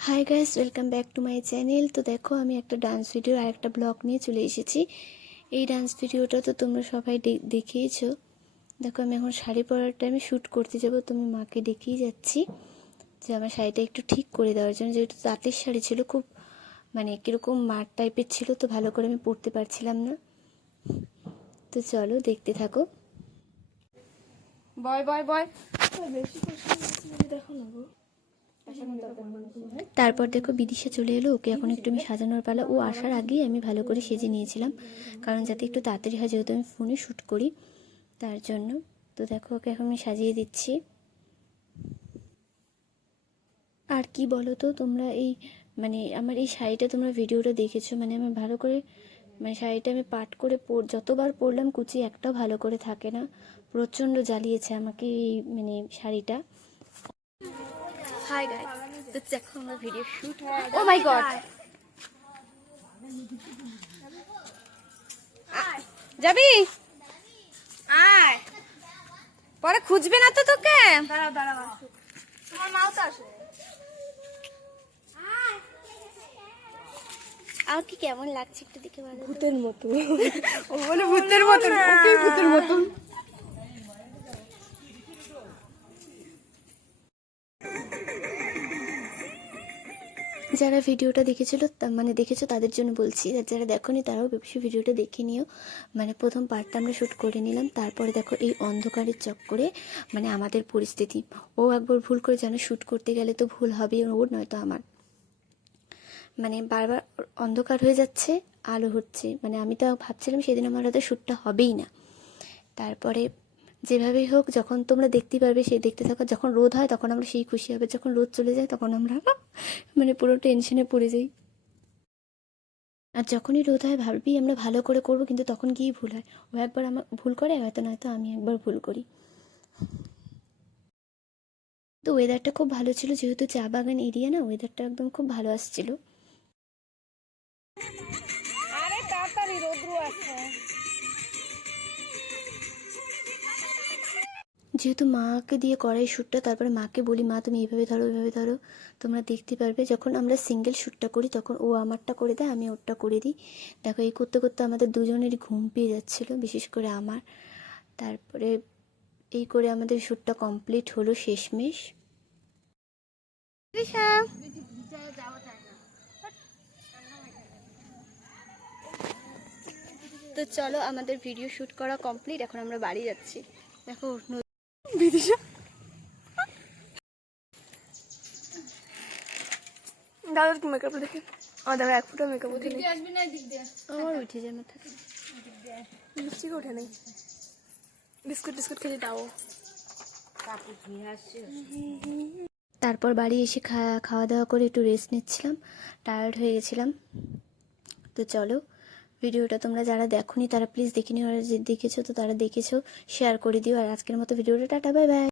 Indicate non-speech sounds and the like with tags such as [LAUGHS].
Hi guys welcome back to my channel তো দেখো আমি একটা ডান্স ভিডিও আর একটা ব্লগ নিয়ে চলে এসেছি। এই ডান্স ভিডিওটা তো তোমরা সবাই দে- দেখেইছো। দেখো আমি এখন শাড়ি পরার টাইমে শ্যুট করতে যাব তুমি মাকে ডেকেই যাচ্ছি যে আমার শাড়িটা একটু ঠিক করে দেওয়ার জন্য। যেহেতু তাঁতের শাড়ি ছিল খুব মানে কীরকম মার টাইপের ছিল তো ভালো করে আমি পরতে পারছিলাম না। তো চলো দেখতে থাকো। বয় বয় বয় তারপর দেখো বিদিশা চলে এলো, ওকে এখন একটু আমি সাজানোর পালা। ও আসার আগেই আমি ভালো করে সেজে নিয়েছিলাম, কারণ যাতে একটু তাড়াতাড়ি হয়, যেহেতু আমি ফোনে শ্যুট করি, তার জন্য। তো দেখো, ওকে এখন আমি সাজিয়ে দিচ্ছি। আর কি বলো তো, তোমরা এই মানে আমার এই শাড়িটা তোমরা ভিডিওটা দেখেছ মানে আমি ভালো করে মানে শাড়িটা আমি পাট করে পর, যতবার পরলাম, কুচি একটাও ভালো করে থাকে না। প্রচণ্ড জ্বালিয়েছে আমাকে এই মানে শাড়িটা। হাই গাইস তো দেখো আমরা video shoot oh my god যাবি আয় পরে খুঁজবে না তো তোকে? দাঁড়াও দাঁড়াও। তোমার মাও তো আসে আর কি কেমন লাগছে একটু দেখে। ভূতের মতো [LAUGHS] ও বলে ভূতের মতন। ওকে ভূতের মতন। যারা ভিডিওটা দেখেছিল মানে দেখেছ তাদের জন্য বলছি, আর যারা দেখোনি তারাও অবশ্যই ভিডিওটা দেখে নিও। মানে প্রথম পার্টটা আমরা শ্যুট করে নিলাম, তারপরে দেখো এই অন্ধকারের চক্করে মানে আমাদের পরিস্থিতি। ও একবার ভুল করে যেন শ্যুট করতে গেলে তো ভুল হবে ওর, নয়তো আমার। মানে বারবার অন্ধকার হয়ে যাচ্ছে, আলো হচ্ছে। মানে আমি তো ভাবছিলাম সেদিন আমার হয়তো শ্যুটটা হবেই না। তারপরে যেভাবেই হোক, যখন তোমরা দেখতে পারবে সেই দেখতে থাকো, যখন রোদ হয় তখন আমরা সেই খুশি হবে, যখন রোদ চলে যায় তখন আমরা [LAUGHS] মানে পুরো টেনশনে পড়ে যাই। আর যখনই রোদ হয় ভাববি আমরা ভালো করে করব, কিন্তু তখন গিয়ে ভুল হয়। ও একবার আমার ভুল করে, হয়তো নয়তো আমি একবার ভুল করি। তো ওয়েদারটা খুব ভালো ছিল, যেহেতু চা বাগান এরিয়া না ওয়েদারটা একদম খুব ভালো আসছিল। আরে তাড়াতাড়ি রোদ্রু আছে যেহেতু মাকে দিয়ে করাই শ্যুটটা, তারপরে মাকে বলি, মা, তুমি এইভাবে ধরো এইভাবে ধরো। তোমরা দেখতে পারবে, যখন আমরা সিঙ্গেল শ্যুটটা করি, তখন ও আমারটা করে দেয়, আমি ওরটা করে দিই। দেখো, এই করতে করতে আমাদের দুজনেরই ঘুম পেয়ে যাচ্ছিল, বিশেষ করে আমার। তারপরে এই করে আমাদের শ্যুটটা কমপ্লিট হলো শেষমেশ। তো চলো, আমাদের ভিডিও শ্যুট করা কমপ্লিট এখন আমরা বাড়ি যাচ্ছি। দেখো বিদিশা? দাদা কি মেকআপ দেখে। আমার দাদা এক ফুটা মেকআপ উঠে নেই আমার উঠে যায় মাথা লিপস্টিক ওঠে নেই। বিস্কুট টিস্কুট খেলে দাও তারপর বাড়ি এসে খাওয়া খাওয়া দাওয়া করে একটু রেস্ট নিচ্ছিলাম। টায়ার্ড হয়ে গেছিলাম। তো চলো ভিডিওটা তোমরা যারা দেখোনি, তারা প্লিজ দেখে নিও। আর যে দেখেছ তো তারা দেখেছ শেয়ার করে দিও। আর আজকের মতো ভিডিওটা, টাটা বাই বাই